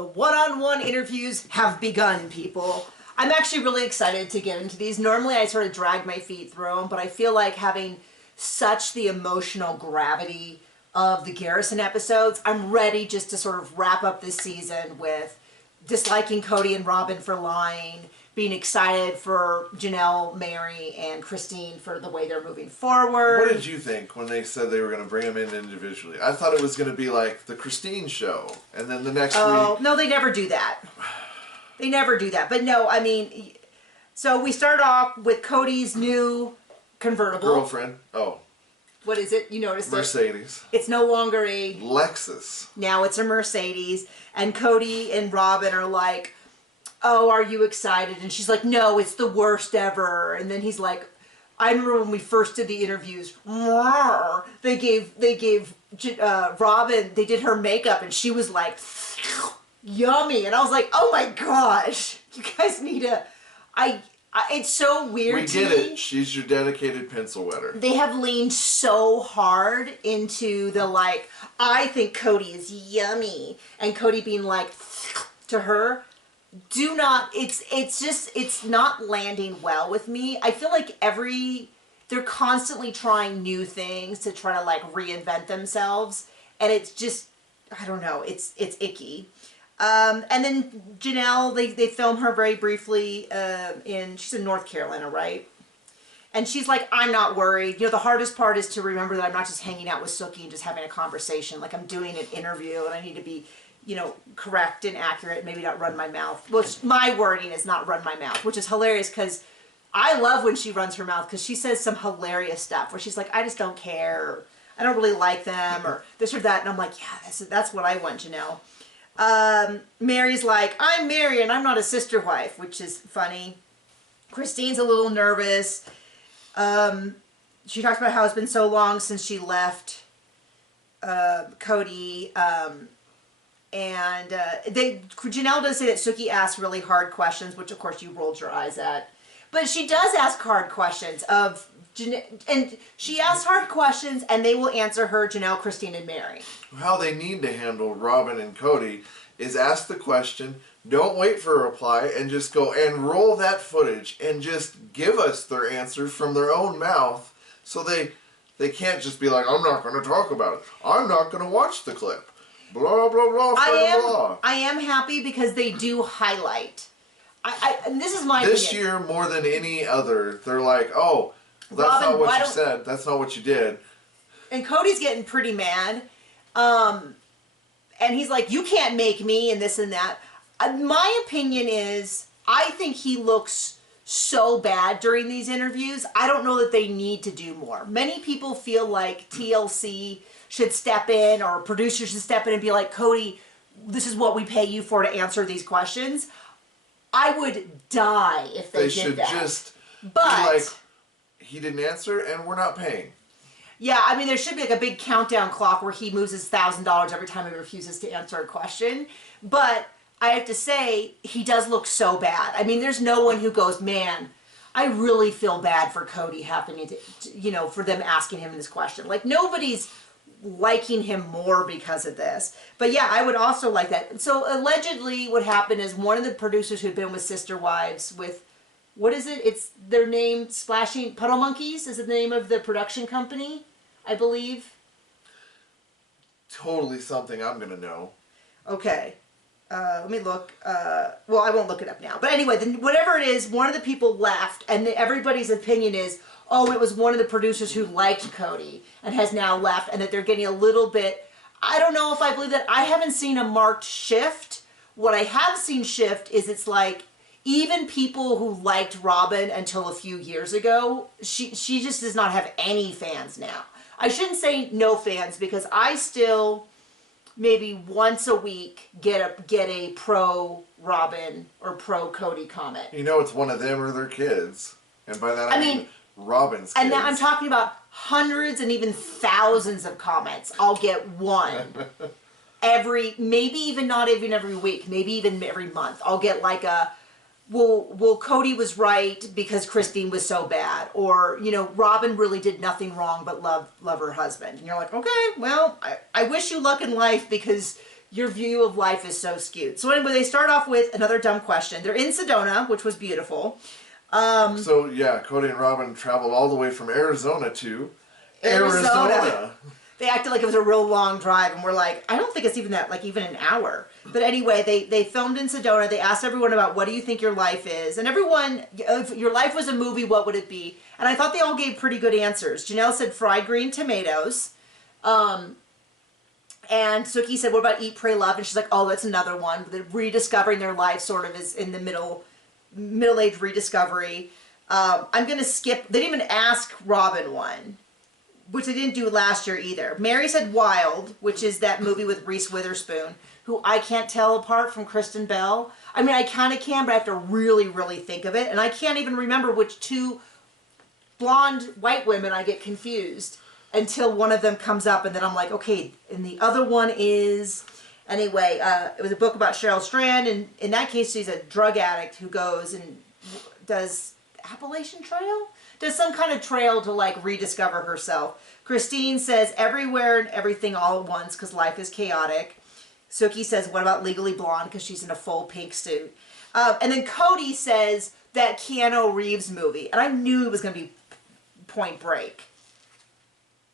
The one-on-one interviews have begun, people. I'm actually really excited to get into these. Normally I sort of drag my feet through them, but I feel like having such the emotional gravity of the Garrison episodes, I'm ready just to sort of wrap up this season with disliking Cody and Robin for lying, being excited for Janelle, Mary, and Christine for the way they're moving forward. What did you think when they said they were going to bring them in individually? I thought it was going to be like the Christine show, and then the next week... No, they never do that. They never do that. But no, I mean, so we start off with Cody's new convertible. Girlfriend. Oh. What is it? You noticed Mercedes. It's no longer a... Lexus. Now it's a Mercedes. And Cody and Robin are like, oh, are you excited? And she's like, no, it's the worst ever. And then he's like, I remember when we first did the interviews, they gave Robin, they did her makeup and she was like, yummy. And I was like, oh my gosh, you guys need to, it's so weird we get it. She's your dedicated pencil wetter. They have leaned so hard into the like, I think Cody is yummy. And Cody being like, to her, do not, it's not landing well with me. I feel like they're constantly trying new things to try to like reinvent themselves. And it's just, I don't know, it's icky. And then Janelle, they film her very briefly she's in North Carolina, right? And she's like, I'm not worried. You know, the hardest part is to remember that I'm not just hanging out with Sookie and just having a conversation. Like I'm doing an interview and I need to be, you know, correct and accurate, maybe not run my mouth. Well, my wording is not run my mouth, which is hilarious because I love when she runs her mouth because she says some hilarious stuff where she's like, I just don't care. Or, I don't really like them or this or that. And I'm like, yeah, that's what I want to know. Mary's like, I'm Mary and I'm not a sister wife, which is funny. Christine's a little nervous. She talks about how it's been so long since she left Cody. Janelle does say that Sookie asks really hard questions, which of course you rolled your eyes at. But she does ask hard questions and she asks hard questions and they will answer her, Janelle, Christine, and Mary. How they need to handle Robin and Cody is ask the question, don't wait for a reply, and just go and roll that footage and just give us their answer from their own mouth so they can't just be like, I'm not going to talk about it. I'm not going to watch the clip. Blah, blah, blah, blah, blah. I am happy because they do highlight. And this is my This opinion. year, more than any other, they're like, oh, that's Robin, not what you said. That's not what you did. And Cody's getting pretty mad. And he's like, you can't make me and this and that. My opinion is, I think he looks so bad during these interviews. I don't know that they need to do more. Many people feel like TLC should step in or producers should step in and be like, Cody, this is what we pay you for to answer these questions. I would die if they did that. They should just be like, he didn't answer and we're not paying. Yeah, I mean, there should be like a big countdown clock where he moves his $1,000 every time he refuses to answer a question. But I have to say, he does look so bad. I mean, there's no one who goes, man, I really feel bad for Cody happening to, you know, for them asking him this question. Like, nobody's liking him more because of this. But yeah, I would also like that. So allegedly what happened is one of the producers who'd been with Sister Wives with, what is it? It's their name, Splashing Puddle Monkeys is the name of the production company, I believe. Totally something I'm going to know. Okay. Let me look. Well, I won't look it up now. But anyway, whatever it is, one of the people left, and everybody's opinion is, oh, it was one of the producers who liked Cody and has now left, and that they're getting a little bit, I don't know if I believe that. I haven't seen a marked shift. What I have seen shift is it's like, even people who liked Robin until a few years ago, she just does not have any fans now. I shouldn't say no fans because I still maybe once a week get a pro Robin or pro Cody comment. You know, it's one of them or their kids, and by that I mean Robin's kids. And now I'm talking about hundreds and even thousands of comments. I'll get one maybe even not even every week, maybe even every month. I'll get like a, well, Cody was right because Christine was so bad. Or, you know, Robin really did nothing wrong but love her husband. And you're like, okay, well, I wish you luck in life because your view of life is so skewed. So anyway, they start off with another dumb question. They're in Sedona, which was beautiful. So yeah, Cody and Robin traveled all the way from Arizona to Arizona. They acted like it was a real long drive, and we're like, I don't think it's even that, like even an hour. But anyway, they filmed in Sedona. They asked everyone about what do you think your life is, and everyone, if your life was a movie, what would it be? And I thought they all gave pretty good answers. Janelle said fried green tomatoes. And Suki said, what about Eat, Pray, Love? And she's like, oh, that's another one. The rediscovering their life sort of is in the middle-aged rediscovery. I'm going to skip. They didn't even ask Robin one, which they didn't do last year either. Mary said Wild, which is that movie with Reese Witherspoon, who I can't tell apart from Kristen Bell. I mean, I kind of can, but I have to really, really think of it. And I can't even remember which two blonde white women I get confused until one of them comes up, and then I'm like, okay, and the other one is... Anyway, it was a book about Cheryl Strand, and in that case, she's a drug addict who goes and does Appalachian Trail? Does some kind of trail to, like, rediscover herself. Christine says, everywhere and everything all at once, because life is chaotic. Suki says, what about Legally Blonde, because she's in a full pink suit. And then Cody says, that Keanu Reeves movie, and I knew it was going to be Point Break.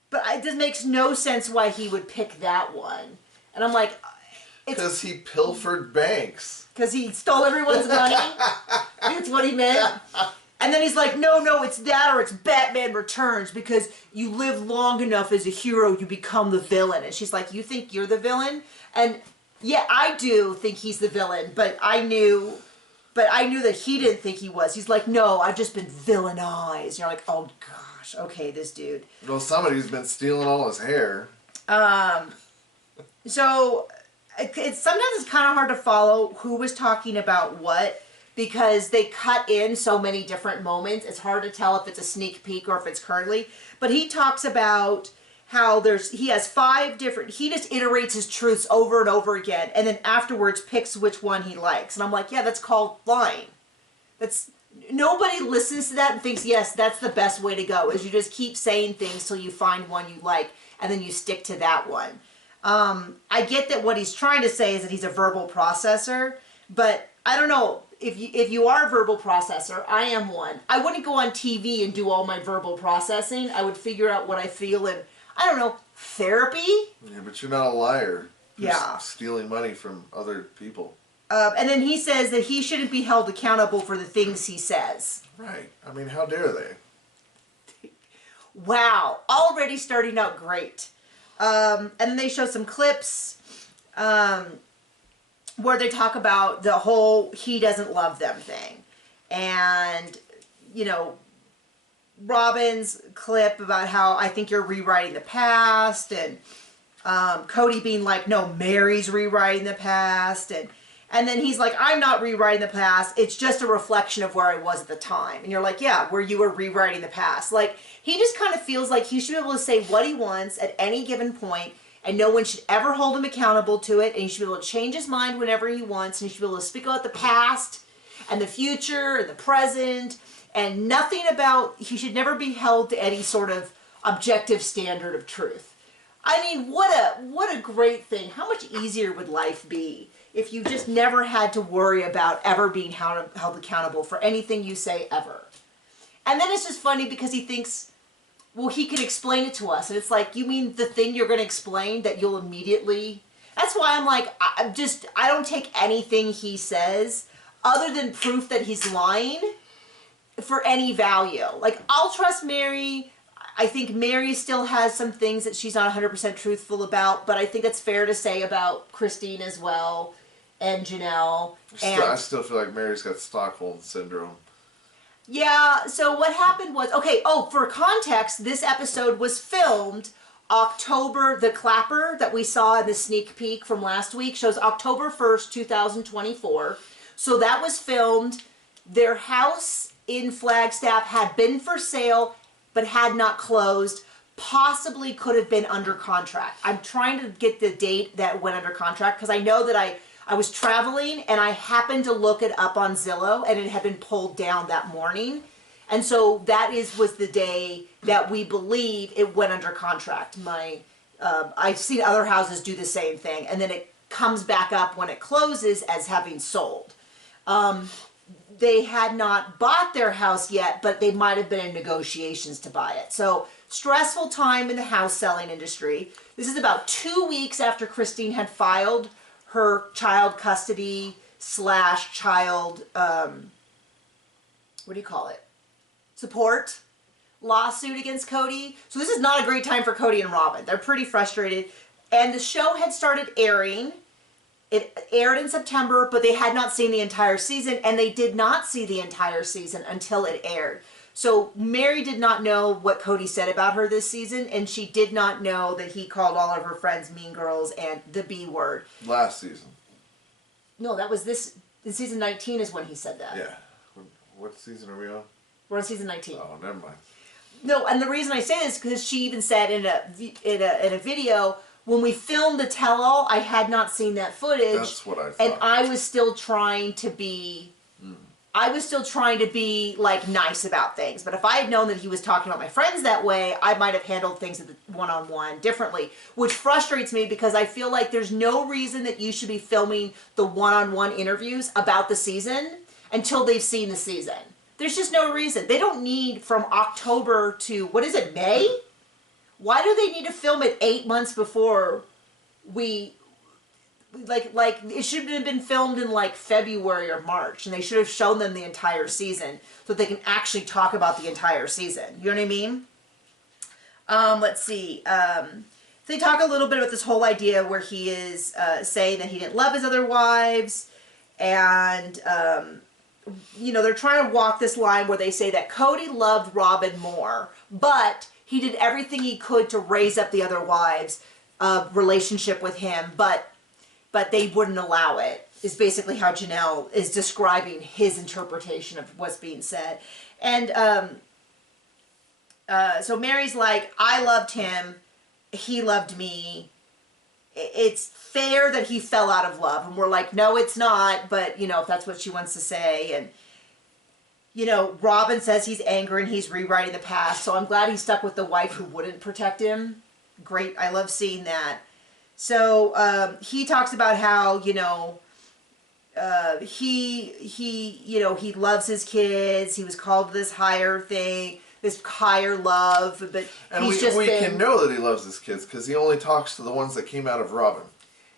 But it just makes no sense why he would pick that one. And I'm like... Because he pilfered banks. Because he stole everyone's money? That's what he meant? And then he's like, no, it's that or it's Batman Returns, because you live long enough as a hero, you become the villain. And she's like, you think you're the villain? And yeah, I do think he's the villain, but I knew that he didn't think he was. He's like, no, I've just been villainized. And you're like, oh gosh, okay, this dude. Well, somebody's been stealing all his hair. So sometimes it's kind of hard to follow who was talking about what, because they cut in so many different moments. It's hard to tell if it's a sneak peek or if it's currently. But he talks about how he has 5 different, he just iterates his truths over and over again, and then afterwards picks which one he likes. And I'm like, yeah, that's called lying. Nobody listens to that and thinks, yes, that's the best way to go, is you just keep saying things till you find one you like, and then you stick to that one. I get that what he's trying to say is that he's a verbal processor, but I don't know, if you are a verbal processor, I am one. I wouldn't go on TV and do all my verbal processing. I would figure out what I feel in, I don't know, therapy? Yeah, but you're not a liar. You're Yeah. stealing money from other people. And then he says that he shouldn't be held accountable for the things he says. Right. I mean, how dare they? Wow. Already starting out great. And then they show some clips where they talk about the whole he doesn't love them thing. And, you know, Robin's clip about how I think you're rewriting the past, and Cody being like, no, Mary's rewriting the past, and then he's like, I'm not rewriting the past, it's just a reflection of where I was at the time. And you're like, yeah, where you were rewriting the past. Like, he just kind of feels like he should be able to say what he wants at any given point, and no one should ever hold him accountable to it, and he should be able to change his mind whenever he wants, and he should be able to speak about the past and the future and the present, and nothing about, he should never be held to any sort of objective standard of truth. I mean, what a great thing. How much easier would life be if you just never had to worry about ever being held accountable for anything you say ever? And then it's just funny because he thinks, well, he can explain it to us. And it's like, you mean the thing you're going to explain that you'll immediately... That's why I'm like, I don't take anything he says other than proof that he's lying for any value. Like, I'll trust Mary. I think Mary still has some things that she's not 100% truthful about, but I think that's fair to say about Christine as well, and Janelle. I still feel like Mary's got Stockholm Syndrome. Yeah, so what happened was, okay, for context, this episode was filmed October, the clapper that we saw in the sneak peek from last week shows October 1st, 2024. So that was filmed. Their house in Flagstaff had been for sale, but had not closed. Possibly could have been under contract. I'm trying to get the date that went under contract, because I know that I was traveling and I happened to look it up on Zillow, and it had been pulled down that morning. And so that was the day that we believe it went under contract. I've seen other houses do the same thing, and then it comes back up when it closes as having sold. They had not bought their house yet, but they might have been in negotiations to buy it. So stressful time in the house selling industry. This is about 2 weeks after Christine had filed her child custody / child, what do you call it? Support lawsuit against Cody. So this is not a great time for Cody and Robin. They're pretty frustrated. And the show had started airing. It aired in September, but they had not seen the entire season, and they did not see the entire season until it aired. So Mary did not know what Cody said about her this season, and she did not know that he called all of her friends mean girls and the B word. Last season. No, that was this. In season 19 is when he said that. Yeah. What season are we on? We're on season 19. Oh, never mind. No, and the reason I say this is because she even said in a video, when we filmed the tell-all, I had not seen that footage. That's what I thought. And I was still trying to be, like nice about things. But if I had known that he was talking about my friends that way, I might have handled things at the one-on-one differently, which frustrates me because I feel like there's no reason that you should be filming the one-on-one interviews about the season until they've seen the season. There's just no reason. They don't need from October to, what is it, May? Why do they need to film it 8 months before we, like it should have been filmed in like February or March, and they should have shown them the entire season so that they can actually talk about the entire season. You know what I mean? Let's see. They talk a little bit about this whole idea where he is saying that he didn't love his other wives, and they're trying to walk this line where they say that Cody loved Robin more, but he did everything he could to raise up the other wives' relationship with him, but they wouldn't allow it, is basically how Janelle is describing his interpretation of what's being said. And so Mary's like, I loved him, he loved me. It's fair that he fell out of love. And we're like, no, it's not, but, if that's what she wants to say. And Robin says he's angry and he's rewriting the past. So I'm glad he stuck with the wife who wouldn't protect him. Great. I love seeing that. So he talks about how, he loves his kids. He was called to this higher thing, this higher love, but and he's we can know that he loves his kids because he only talks to the ones that came out of Robin.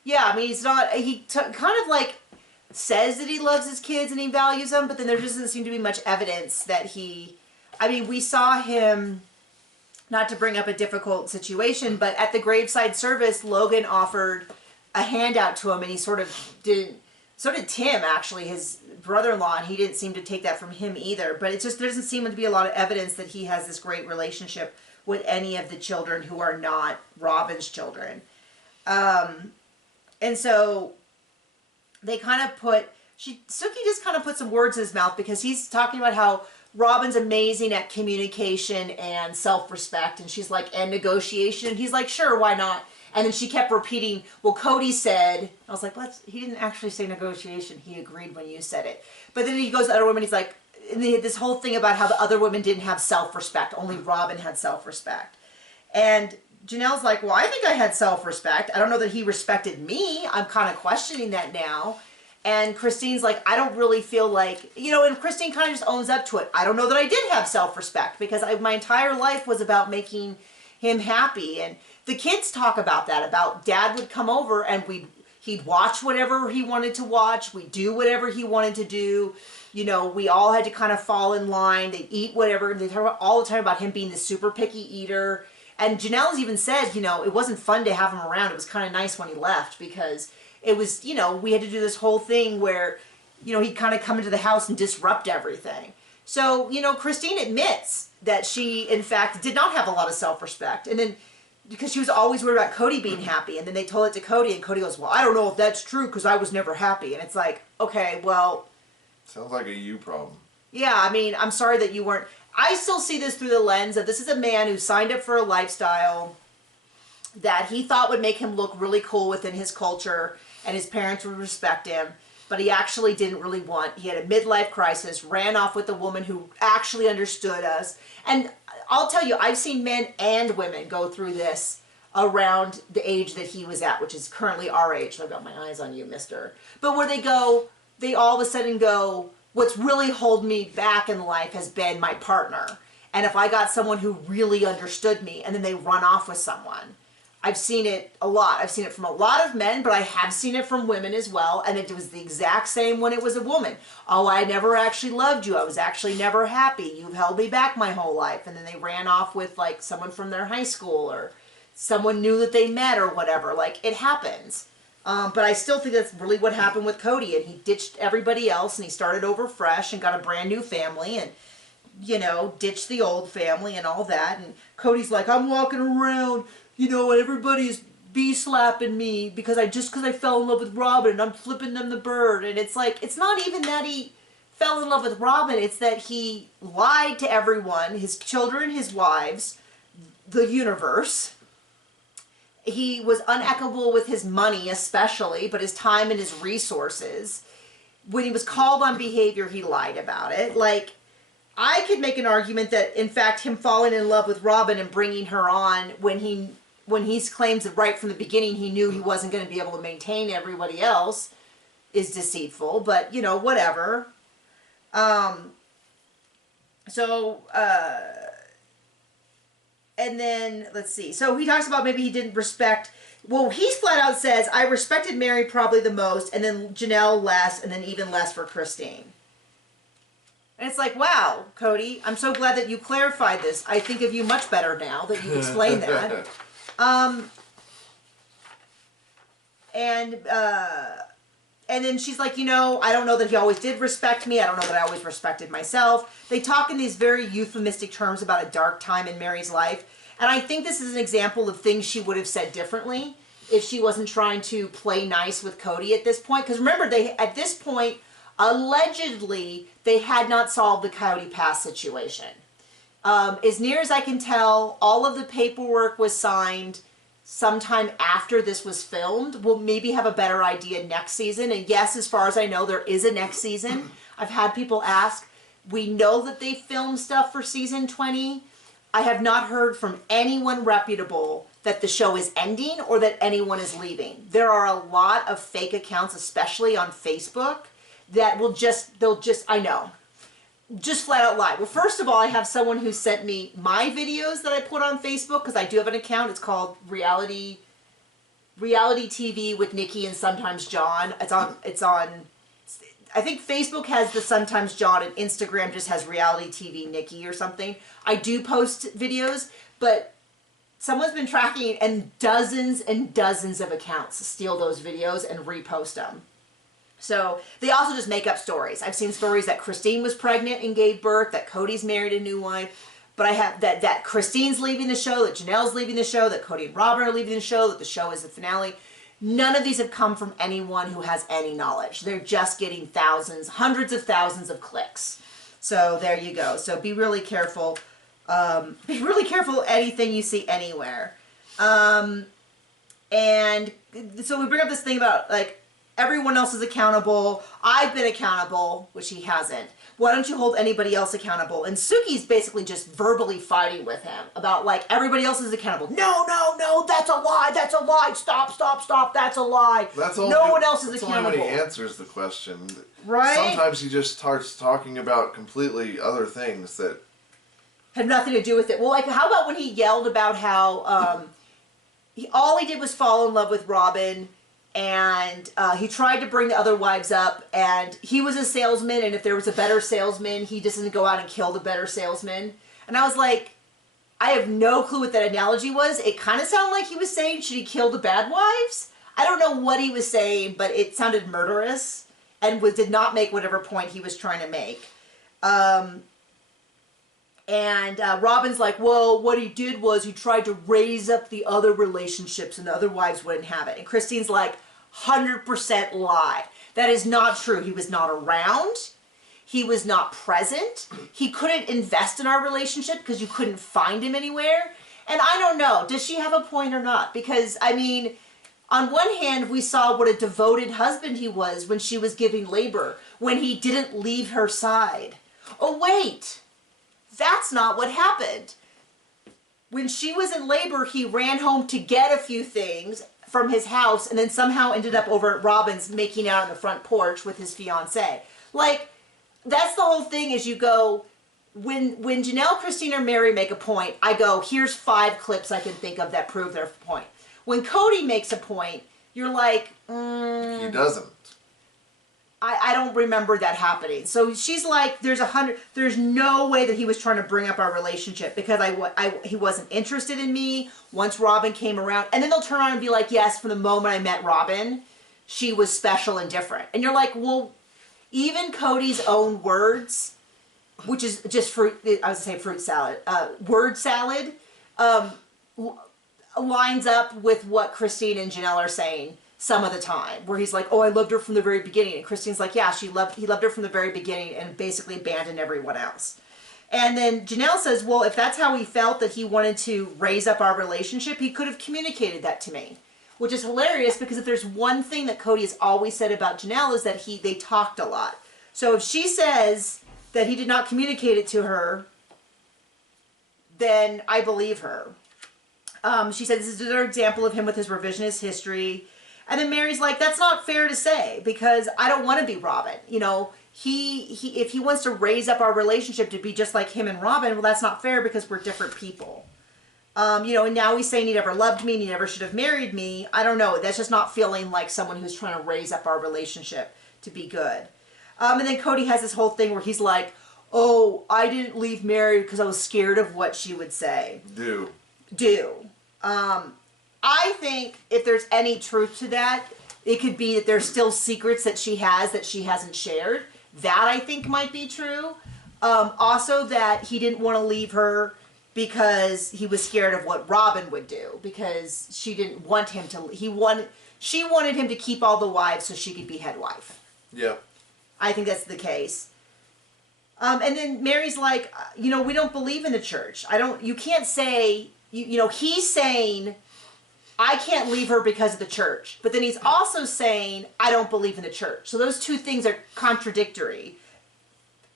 Yeah, I mean, he's not, kind of like says that he loves his kids and he values them, but then there just doesn't seem to be much evidence that we saw him, not to bring up a difficult situation, but at the graveside service, Logan offered a handout to him, and he sort of didn't, so did Tim, actually, his brother-in-law, and he didn't seem to take that from him either. But it just, there doesn't seem to be a lot of evidence that he has this great relationship with any of the children who are not Robin's children. And so they kind of Sookie just kind of put some words in his mouth because he's talking about how Robin's amazing at communication and self-respect, and she's like, and negotiation, and he's like, sure, why not? And then she kept repeating, well, Cody said, I was like, he didn't actually say negotiation, he agreed when you said it. But then he goes to other women, he's like, and they had this whole thing about how the other women didn't have self-respect, only Robin had self-respect. And Janelle's like, well, I think I had self-respect. I don't know that he respected me. I'm kind of questioning that now. And Christine's like, I don't really feel like, and Christine kind of just owns up to it. I don't know that I did have self-respect because my entire life was about making him happy. And the kids talk about that, about Dad would come over and he'd watch whatever he wanted to watch. We'd do whatever he wanted to do. We all had to kind of fall in line. They'd eat whatever. They talk about all the time about him being the super picky eater. And Janelle's even said, it wasn't fun to have him around. It was kind of nice when he left because it was, we had to do this whole thing where, he'd kind of come into the house and disrupt everything. So, Christine admits that she, in fact, did not have a lot of self-respect. And then, because she was always worried about Cody being happy. And then they told it to Cody, and Cody goes, well, I don't know if that's true because I was never happy. And it's like, okay, well. Sounds like a you problem. Yeah, I mean, I'm sorry that you weren't. I still see this through the lens of this is a man who signed up for a lifestyle that he thought would make him look really cool within his culture and his parents would respect him, but he actually didn't really want. He had a midlife crisis, ran off with a woman who actually understood us. And I'll tell you, I've seen men and women go through this around the age that he was at, which is currently our age. I've got my eyes on you, mister. But where they all of a sudden go, what's really held me back in life has been my partner. And if I got someone who really understood me, and then they run off with someone. I've seen it a lot. I've seen it from a lot of men, but I have seen it from women as well. And it was the exact same when it was a woman. Oh, I never actually loved you. I was actually never happy. You've held me back my whole life. And then they ran off with like someone from their high school or someone new that they met or whatever. Like, it happens. But I still think that's really what happened with Cody. And he ditched everybody else and he started over fresh and got a brand new family and, you know, ditched the old family and all that. And Cody's like, I'm walking around, you know, and everybody's bee-slapping me because I fell in love with Robin and I'm flipping them the bird. And it's like, it's not even that he fell in love with Robin. It's that he lied to everyone, his children, his wives, the universe. He was unequitable with his money especially, but his time and his resources. When he was called on behavior, he lied about it. Like, I could make an argument that, in fact, him falling in love with Robin and bringing her on when he claims that right from the beginning he knew he wasn't going to be able to maintain everybody else is deceitful, but, you know, whatever. And then, let's see. So he talks about maybe he didn't respect... Well, he flat out says, I respected Mary probably the most, and then Janelle less, and then even less for Christine. And it's like, wow, Cody, I'm so glad that you clarified this. I think of you much better now that you've explained that. And then she's like, you know, I don't know that he always did respect me. I don't know that I always respected myself. They talk in these very euphemistic terms about a dark time in Mary's life. And I think this is an example of things she would have said differently if she wasn't trying to play nice with Cody at this point. Because remember, at this point, allegedly, they had not solved the Coyote Pass situation. As near as I can tell, all of the paperwork was signed sometime after this was filmed. We'll maybe have a better idea next season. And yes, as far as I know, there is a next season. I've had people ask. We know that they filmed stuff for season 20. I have not heard from anyone reputable that the show is ending or that anyone is leaving. There are a lot of fake accounts, especially on Facebook, that will just flat out lie. Well, first of all, I have someone who sent me my videos that I put on Facebook, because I do have an account. It's called Reality TV with Nikki and Sometimes John. It's on, I think Facebook has the Sometimes John and Instagram just has Reality TV Nikki or something. I do post videos, but someone's been tracking and dozens of accounts steal those videos and repost them. So they also just make up stories. I've seen stories that Christine was pregnant and gave birth, that Cody's married a new wife, but I have that Christine's leaving the show, that Janelle's leaving the show, that Cody and Robin are leaving the show, that the show is the finale. None of these have come from anyone who has any knowledge. They're just getting thousands, hundreds of thousands of clicks. So there you go. So be really careful. Be really careful anything you see anywhere. And so we bring up this thing about, like, everyone else is accountable. I've been accountable, which he hasn't. Why don't you hold anybody else accountable? And Suki's basically just verbally fighting with him about, like, everybody else is accountable. No, that's a lie. That's a lie. Stop. That's a lie. No one else is accountable. That's only when he answers the question. Right? Sometimes he just starts talking about completely other things that had nothing to do with it. Well, like, how about when he yelled about how all he did was fall in love with Robin, and he tried to bring the other wives up, and he was a salesman, and if there was a better salesman, he just didn't go out and kill the better salesman. And I was like, I have no clue what that analogy was. It kind of sounded like he was saying, should he kill the bad wives? I don't know what he was saying, but it sounded murderous, and did not make whatever point he was trying to make. Robin's like, well, what he did was he tried to raise up the other relationships and the other wives wouldn't have it. And Christine's like, 100% lie. That is not true. He was not around. He was not present. He couldn't invest in our relationship because you couldn't find him anywhere. And I don't know, does she have a point or not? Because, I mean, on one hand, we saw what a devoted husband he was when she was giving labor, when he didn't leave her side. Oh, wait. That's not what happened. when she was in labor, he ran home to get a few things from his house and then somehow ended up over at Robin's making out on the front porch with his fiance. Like, that's the whole thing is you go, when Janelle, Christine, or Mary make a point, I go, here's 5 clips I can think of that prove their point. When Cody makes a point, you're like, He doesn't. I don't remember that happening. So she's like, there's no way that he was trying to bring up our relationship because he wasn't interested in me once Robin came around. And then they'll turn around and be like, yes, from the moment I met Robin, she was special and different. And you're like, well, even Cody's own words, which is just fruit, I was going to say fruit salad, word salad, lines up with what Christine and Janelle are saying some of the time, where he's like, oh, I loved her from the very beginning. And Christine's like, yeah, he loved her from the very beginning and basically abandoned everyone else. And then Janelle says, well, if that's how he felt that he wanted to raise up our relationship, he could have communicated that to me. Which is hilarious because if there's one thing that Cody has always said about Janelle is that they talked a lot. So if she says that he did not communicate it to her, then I believe her. She said this is another example of him with his revisionist history. And then Mary's like, that's not fair to say because I don't want to be Robin. You know, if he wants to raise up our relationship to be just like him and Robin, well, that's not fair because we're different people. You know, and now he's saying he never loved me and he never should have married me. I don't know. That's just not feeling like someone who's trying to raise up our relationship to be good. And then Cody has this whole thing where he's like, oh, I didn't leave Mary because I was scared of what she would say. Do. I think if there's any truth to that, it could be that there's still secrets that she has that she hasn't shared. That I think might be true. Also that he didn't want to leave her because he was scared of what Robin would do because she didn't want him to, she wanted him to keep all the wives so she could be head wife. Yeah. I think that's the case. And then Mary's like, you know, we don't believe in the church. You can't say, you know, he's saying, I can't leave her because of the church. But then he's also saying, I don't believe in the church. So those two things are contradictory.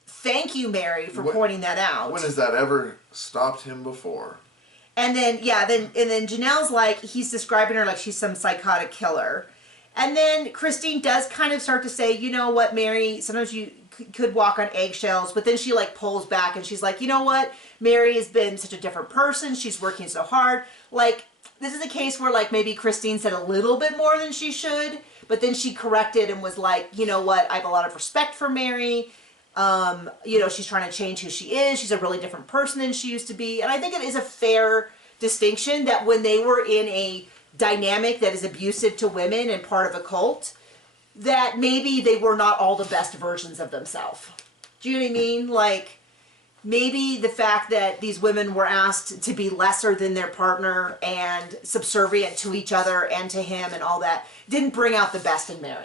Thank you, Mary, for pointing that out. When has that ever stopped him before? And then, then Janelle's like, he's describing her like she's some psychotic killer. And then Christine does kind of start to say, you know what, Mary, sometimes you could walk on eggshells, but then she like pulls back and she's like, you know what, Mary has been such a different person. She's working so hard. Like, this is a case where like maybe Christine said a little bit more than she should, but then she corrected and was like, you know what, I have a lot of respect for Mary. You know, she's trying to change who she is. She's a really different person than she used to be. And I think it is a fair distinction that when they were in a dynamic that is abusive to women and part of a cult, that maybe they were not all the best versions of themselves. Do you know what I mean? Like, maybe the fact that these women were asked to be lesser than their partner and subservient to each other and to him and all that didn't bring out the best in Mary.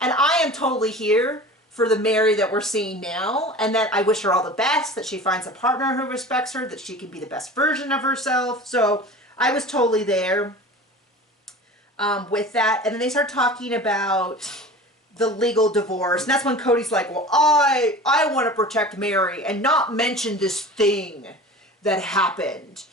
And I am totally here for the Mary that we're seeing now, and that I wish her all the best, that she finds a partner who respects her, that she can be the best version of herself. So I was totally there with that. And then they start talking about the legal divorce, and that's when Cody's like, well, I want to protect Mary and not mention this thing that happened.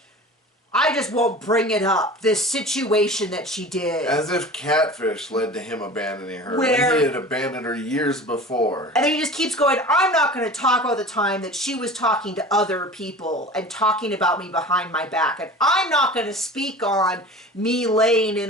I just won't bring it up, this situation that she did. As if catfish led to him abandoning her when he had abandoned her years before. And then he just keeps going, I'm not going to talk all the time that she was talking to other people and talking about me behind my back. And I'm not going to speak on me laying in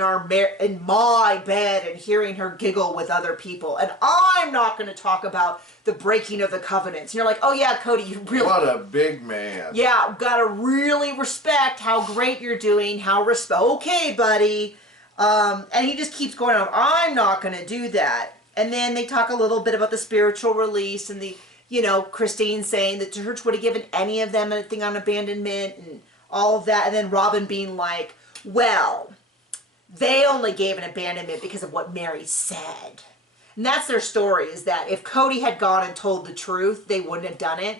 my bed and hearing her giggle with other people. And I'm not going to talk about the breaking of the covenants. And you're like, oh yeah, Cody, you really... What a big man. Yeah, gotta really respect how great you're doing, okay, buddy. And he just keeps going on, I'm not gonna do that. And then they talk a little bit about the spiritual release and the, you know, Christine saying that the church would have given any of them anything on abandonment and all of that. And then Robin being like, well, they only gave an abandonment because of what Mary said. And that's their story, is that if Cody had gone and told the truth, they wouldn't have done it.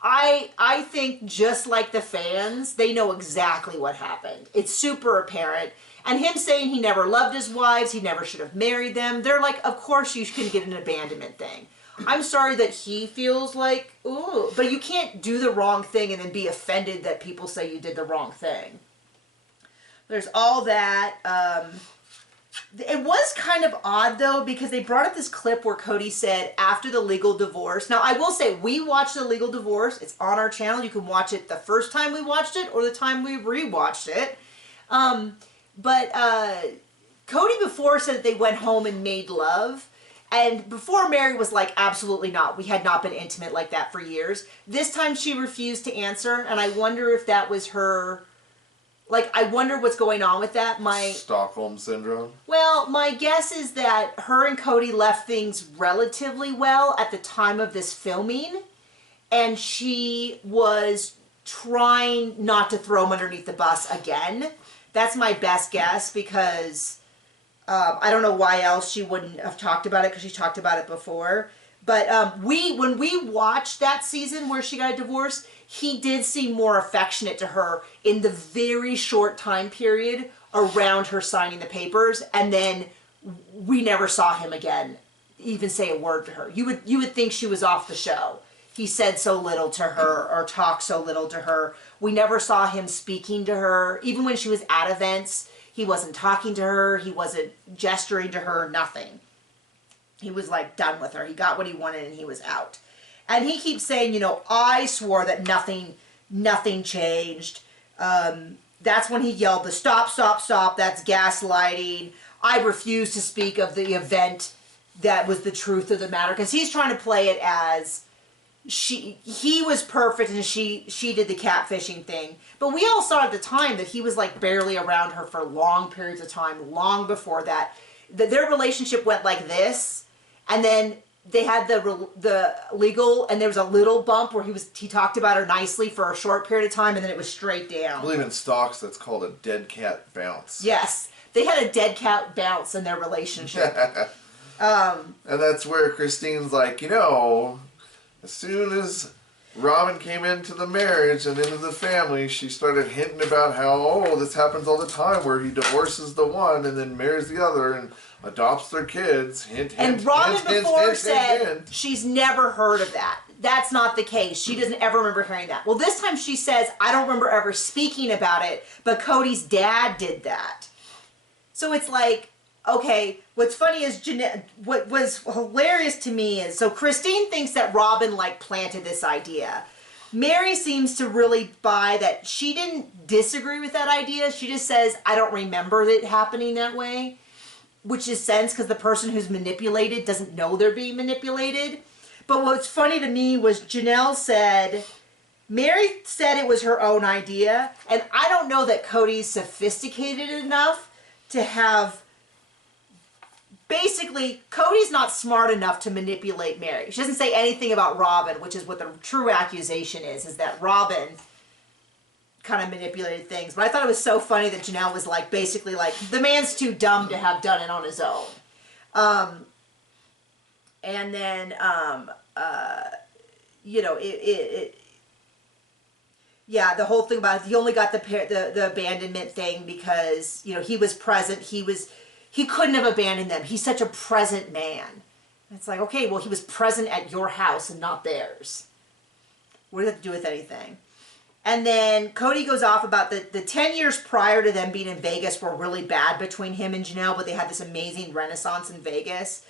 I think just like the fans, they know exactly what happened. It's super apparent. And him saying he never loved his wives, he never should have married them, they're like, of course you can get an abandonment thing. I'm sorry that he feels like, ooh, but you can't do the wrong thing and then be offended that people say you did the wrong thing. There's all that. It was kind of odd, though, because they brought up this clip where Cody said after the legal divorce. Now, I will say, we watched the legal divorce. It's on our channel. You can watch it the first time we watched it or the time we rewatched it. But Cody before said that they went home and made love. And before, Mary was like, absolutely not. We had not been intimate like that for years. This time she refused to answer, and I wonder if that was her... Like, I wonder what's going on with that. Stockholm Syndrome? Well, my guess is that her and Cody left things relatively well at the time of this filming, and she was trying not to throw him underneath the bus again. That's my best guess, because I don't know why else she wouldn't have talked about it, because she talked about it before. But when we watched that season where she got a divorce, he did seem more affectionate to her in the very short time period around her signing the papers, and then we never saw him again even say a word to her. You would think she was off the show. He said so little to her or talked so little to her. We never saw him speaking to her. Even when she was at events, he wasn't talking to her. He wasn't gesturing to her, nothing. He was like done with her. He got what he wanted and he was out. And he keeps saying, you know, I swore that nothing changed. That's when he yelled the stop, stop, stop. That's gaslighting. I refuse to speak of the event that was the truth of the matter. Because he's trying to play it as he was perfect and she did the catfishing thing. But we all saw at the time that he was like barely around her for long periods of time, long before that. Their relationship went like this. And then they had the legal, and there was a little bump where he talked about her nicely for a short period of time, and then it was straight down. I believe in stocks that's called a dead cat bounce. Yes, they had a dead cat bounce in their relationship. And that's where Christine's like, you know, as soon as Robin came into the marriage and into the family, she started hinting about how, oh, this happens all the time, where he divorces the one and then marries the other and adopts their kids. Hint, hint, and Robin hint, before hint, said hint, hint. She's never heard of that. That's not the case. She doesn't ever remember hearing that. Well, this time she says, I don't remember ever speaking about it, but Cody's dad did that. So it's like, okay, what's funny is, what was hilarious to me is, so Christine thinks that Robin like planted this idea. Mary seems to really buy that she didn't disagree with that idea. She just says, I don't remember it happening that way. Which is sense, because the person who's manipulated doesn't know they're being manipulated. But what's funny to me was Janelle said, Mary said it was her own idea, and I don't know that Cody's sophisticated enough to have... Basically, Cody's not smart enough to manipulate Mary. She doesn't say anything about Robin, which is what the true accusation is that Robin kind of manipulated things. But I thought it was so funny that Janelle was like, basically like, the man's too dumb to have done it on his own. And then, you know, yeah, the whole thing about he only got the abandonment thing because, you know, he was present. He couldn't have abandoned them. He's such a present man. It's like, okay, well, he was present at your house and not theirs. What does that have to do with anything? And then Cody goes off about the 10 years prior to them being in Vegas were really bad between him and Janelle, but they had this amazing renaissance in Vegas.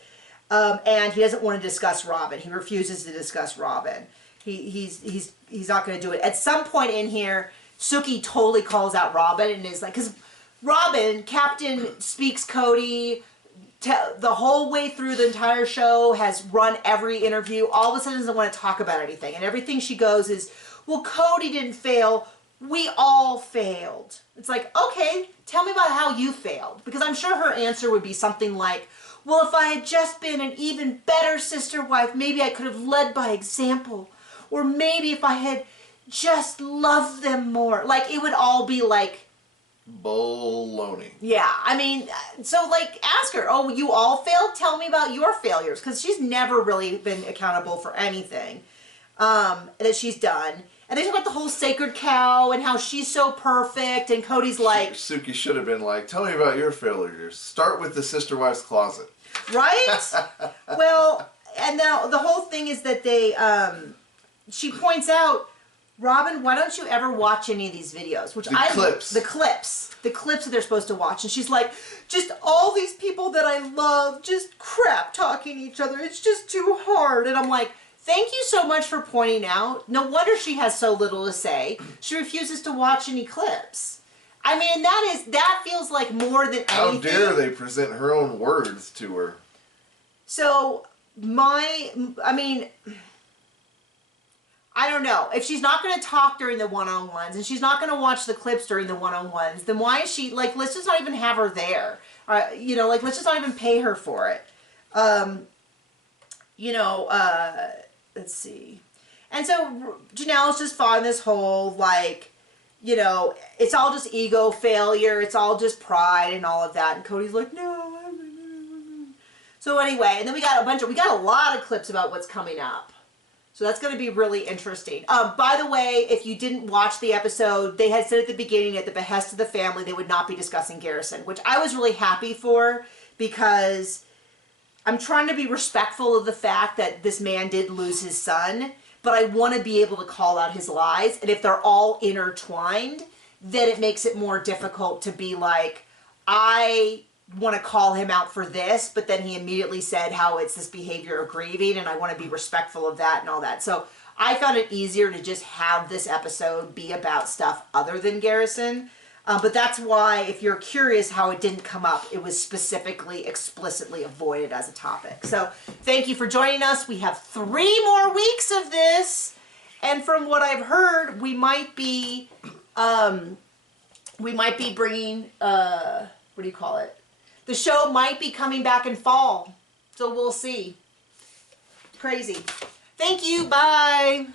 And he doesn't want to discuss Robin. He refuses to discuss Robin. He's not going to do it. At some point in here, Suki totally calls out Robin and is like, because Robin, Captain speaks Cody the whole way through the entire show, has run every interview, all of a sudden doesn't want to talk about anything. And everything she goes is, well, Cody didn't fail. We all failed. It's like, okay, tell me about how you failed. Because I'm sure her answer would be something like, well, if I had just been an even better sister wife, maybe I could have led by example. Or maybe if I had just loved them more. Like, it would all be like... baloney. Yeah, I mean, so like, ask her, oh, you all failed? Tell me about your failures. Because she's never really been accountable for anything that she's done. And they talk about the whole sacred cow and how she's so perfect. And Cody's like... Suki should have been like, tell me about your failures. Start with the sister wife's closet. Right? Well, and now the whole thing is that they, she points out, Robin, why don't you ever watch any of these videos? Which The clips that they're supposed to watch. And she's like, just all these people that I love, just crap talking each other. It's just too hard. And I'm like, thank you so much for pointing out. No wonder she has so little to say. She refuses to watch any clips. I mean, that feels like more than anything. How dare they present her own words to her? So, I don't know. If she's not going to talk during the one-on-ones and she's not going to watch the clips during the one-on-ones, then why is she, like, let's just not even have her there. Like, let's just not even pay her for it. Let's see. And so Janelle's just following this whole, like, it's all just ego failure. It's all just pride and all of that. And Cody's like, no. So anyway, and then we got a lot of clips about what's coming up. So that's going to be really interesting. By the way, if you didn't watch the episode, they had said at the beginning, at the behest of the family, they would not be discussing Garrison, which I was really happy for, because I'm trying to be respectful of the fact that this man did lose his son, but I want to be able to call out his lies. And if they're all intertwined, then it makes it more difficult to be like, I want to call him out for this, but then he immediately said how it's this behavior of grieving, and I want to be respectful of that and all that. So I found it easier to just have this episode be about stuff other than Garrison. But that's why, if you're curious how it didn't come up, it was specifically, explicitly avoided as a topic. So thank you for joining us. We have 3 more weeks of this, and from what I've heard, we might be bringing, what do you call it? The show might be coming back in fall, so we'll see. Crazy. Thank you. Bye.